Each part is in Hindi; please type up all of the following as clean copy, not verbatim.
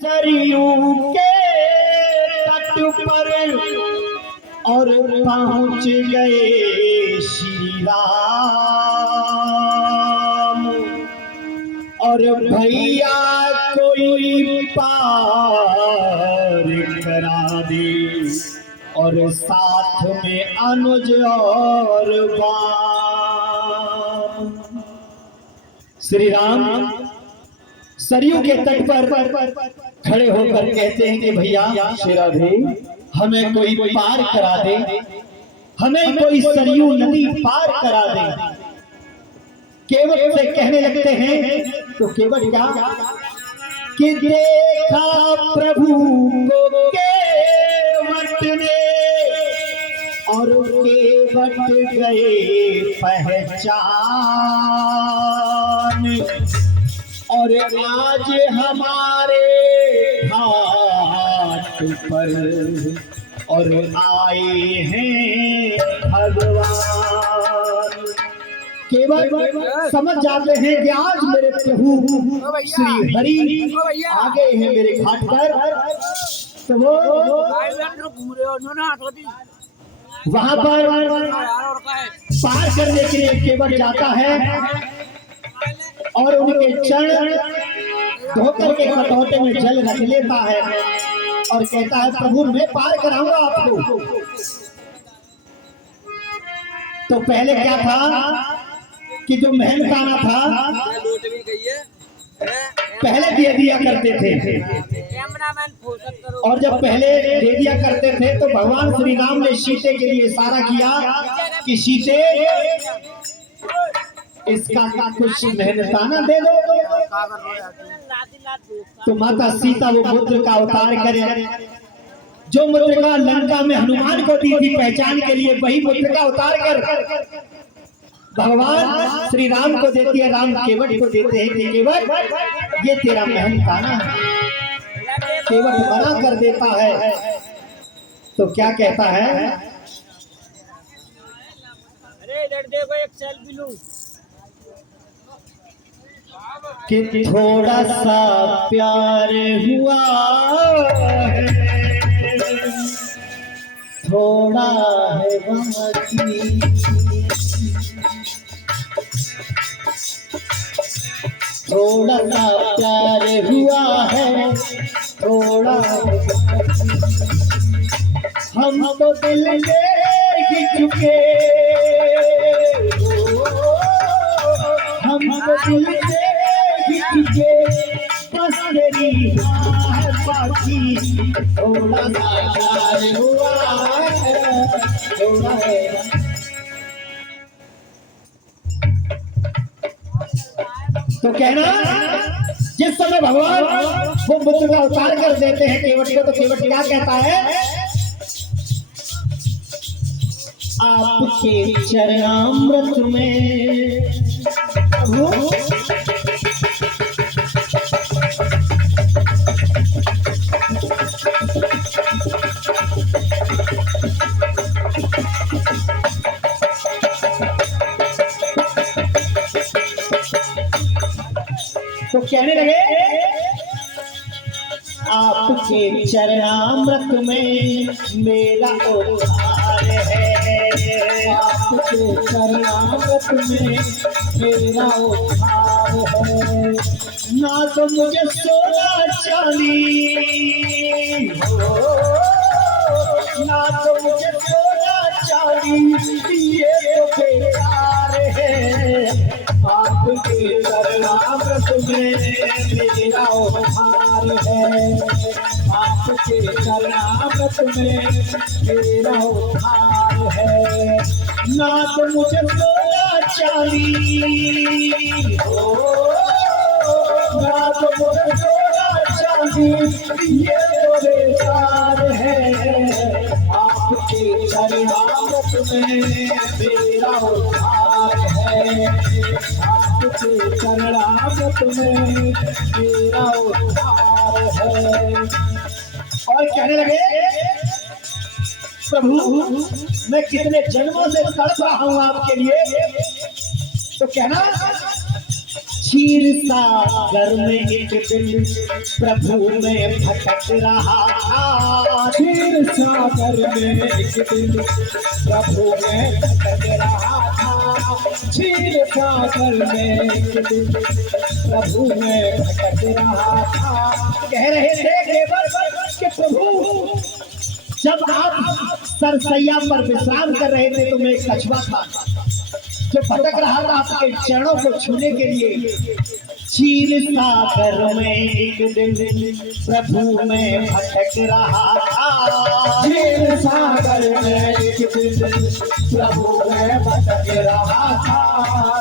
सरयू के तट पर और पहुंच गए श्री राम। और भैया कोई पार करा दे और साथ में अनुज और बाम। श्री राम सरयू के तट पर खड़े होकर कहते हैं कि भैया शेराधे हमें कोई पार करा दे, हमें कोई सरयू नदी पार करा दे। केवट से कहने लगते हैं तो केवट क्या कि देखा प्रभु को केवट ने और केवट गए पहचान। और आज हमारे घाट पर और आए हैं भगवान। केवल समझ जाते हैं कि आज मेरे प्रभु श्री हरि आगे हैं मेरे घाट पर। तो वो वहां पर पार करने के लिए केवल जाता है और उनके चरण धोकर के कटोरे में जल रख लेता है और कहता है प्रभु मैं पार कराऊंगा आपको। तो पहले क्या था कि जो मेहनताना था पहले दे दिया करते थे, और जब पहले दे दिया करते थे तो भगवान श्री राम ने सीते के लिए इशारा किया कि सीते इसका कुछ मेहनताना दे दो। तो माता सीता वो मुद्र का अवतार करे, जो मुद्रिका लंका में हनुमान को दी थी पहचान के लिए, वही मुद्रिका उतार कर भगवान श्री राम को देती है। राम केवट को देते हैं कि केवट ये तेरा मेहनताना है। केवट मना कर देता है तो क्या कहता है, अरे इधर देखो एक सेल्फी लूं कि थोड़ा सा प्यार हुआ है, थोड़ा है बाकी। थोड़ा सा प्यार हुआ है, थोड़ा हम तो दिल दे चुके, हम तो दिल दे चुके, बस तेरी बाकी। थोड़ा सा प्यार हुआ है, थोड़ा है। तो कहना जिस समय भगवान वो मुद्र का उतार कर देते हैं केवट को, तो केवट क्या कहता है, आपके चरणामृत में तो कहने लगे आपके चरणामृत में मेरा उद्धार है, आपके चरणामृत में मेरा उद्धार है। ना तो मुझे सोना चांदी हो, ना तो मुझे सोना चांदी, ये तो बेकार है। आपके चरणामृत में मेरा उद्धार है, आपके चरणामृत में मेरा उद्धार है। ना तो मुझे सोना चांदी हो, ना तो मुझे सोना चांदी, ये तो बेकार है। आपके चरणामृत में मेरा उद्धार है, आपके चरणामृत में मेरा उद्धार है। और कहने लगे प्रभु मैं कितने जन्मों से तड़प रहा हूं आपके लिए। तो कहना क्षीर सागर में एक दिन प्रभु में भटक रहा था। क्षीर सागर में एक दिन प्रभु में भटक रहा था। क्षीर सागर में एक दिन प्रभु में भटक रहा था। कह रहे थे केवल कि प्रभु जब आप सरसैया पर विश्राम कर रहे थे तो मैं एक कछुआ था जो भटक रहा था आपके चरणों को छूने के लिए। क्षीर सागर में एक दिन प्रभु में भटक रहा था। क्षीर सागर में एक दिन प्रभु में भटक रहा था।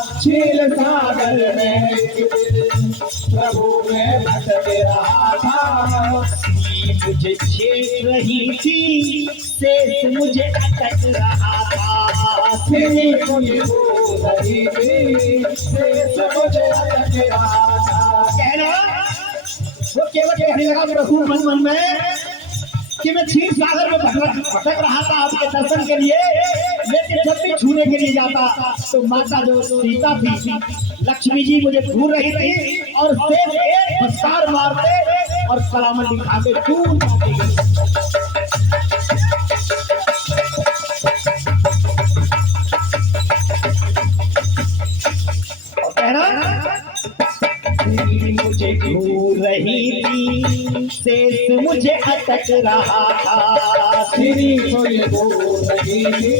क्षीर सागर में एक दिन प्रभु में भटक रहा था। मुझे छेड़ रही थी, शेष मुझे अटक रहा था। मुझे हो रही थी, शेष मुझे अटक रहा था। कहना वो केवल कहने लगा प्रभु मन मन में कि मैं क्षीर सागर में भटक रहा था आपके दर्शन के लिए, लेकिन जब भी छूने के लिए जाता तो माता जो सीता थी, लक्ष्मी जी मुझे घूर रही थी और शेष एक फटकार मारते और कलामंडी खा के दूर जाती गई। और कहना मुझे घूर रही थी, शेष मुझे अटक रहा था। श्री मुझे घूर रही थी,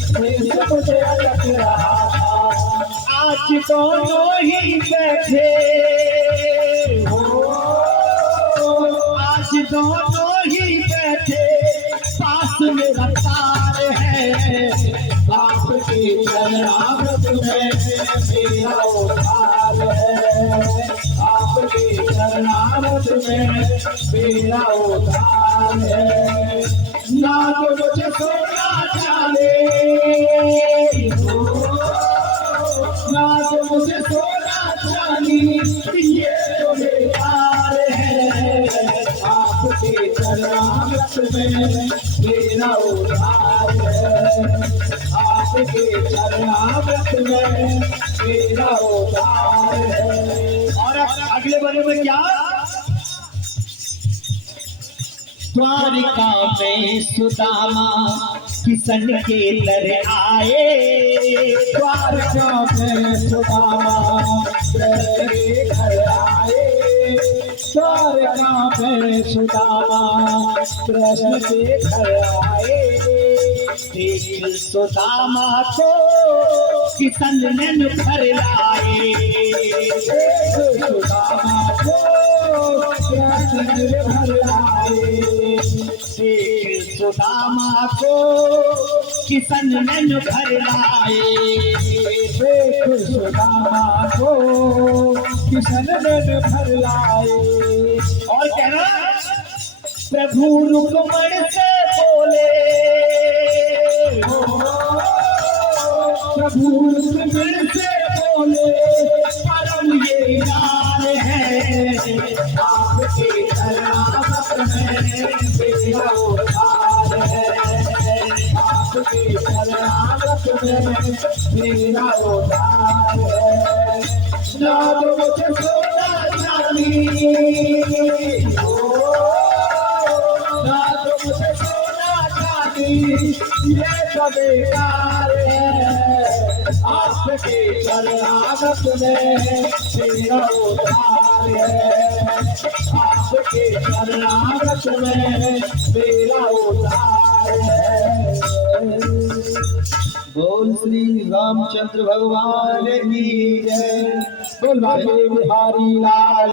शेष मुझे अटक रहा था। आज दोनों ही बैठे हो, आज दोनों ही बैठे पास मेरा तार है। आपके चरणामृत में मेरा उद्धार है। आपके चरणामृत में मेरा उद्धार है। ना तो मुझे सोना चाहे, ना तो मुझे सोना चांदी, ये तो बेकार है। आपके चरणामृत में मेरा उद्धार है। आपके चरणामृत में मेरा उद्धार है। और अगले बारे में क्या? द्वारिका में सुदामा किशन के दर आए। द्वारका में सुदामा कृष्ण के घर आए। द्वारका में सुदामा कृष्ण के घर आए। देख सुदामा को किशन ने घर लाए। सुदामा को कृष्ण ने घर लाए। सुदामा को किशन ने घर लाए। सुदामा को किशन ने घर लाए। और कहना प्रभु रुक्मण से बोले, प्रभु रुक्मण से बोले परम ये नाम है। आपके चरणामृत में मेरा उद्धार है। आपके चरणामृत में मेरा उद्धार है। ना तो मुझे सोना चांदी, ना तो मुझे सोना चांदी, ये तो बेकार है। आपके चरणामृत में मेरा उद्धार है। आपके चरणामृत में मेरा उद्धार है। बोल श्री रामचंद्र भगवान की जय। बोल भाई बिहारी लाल।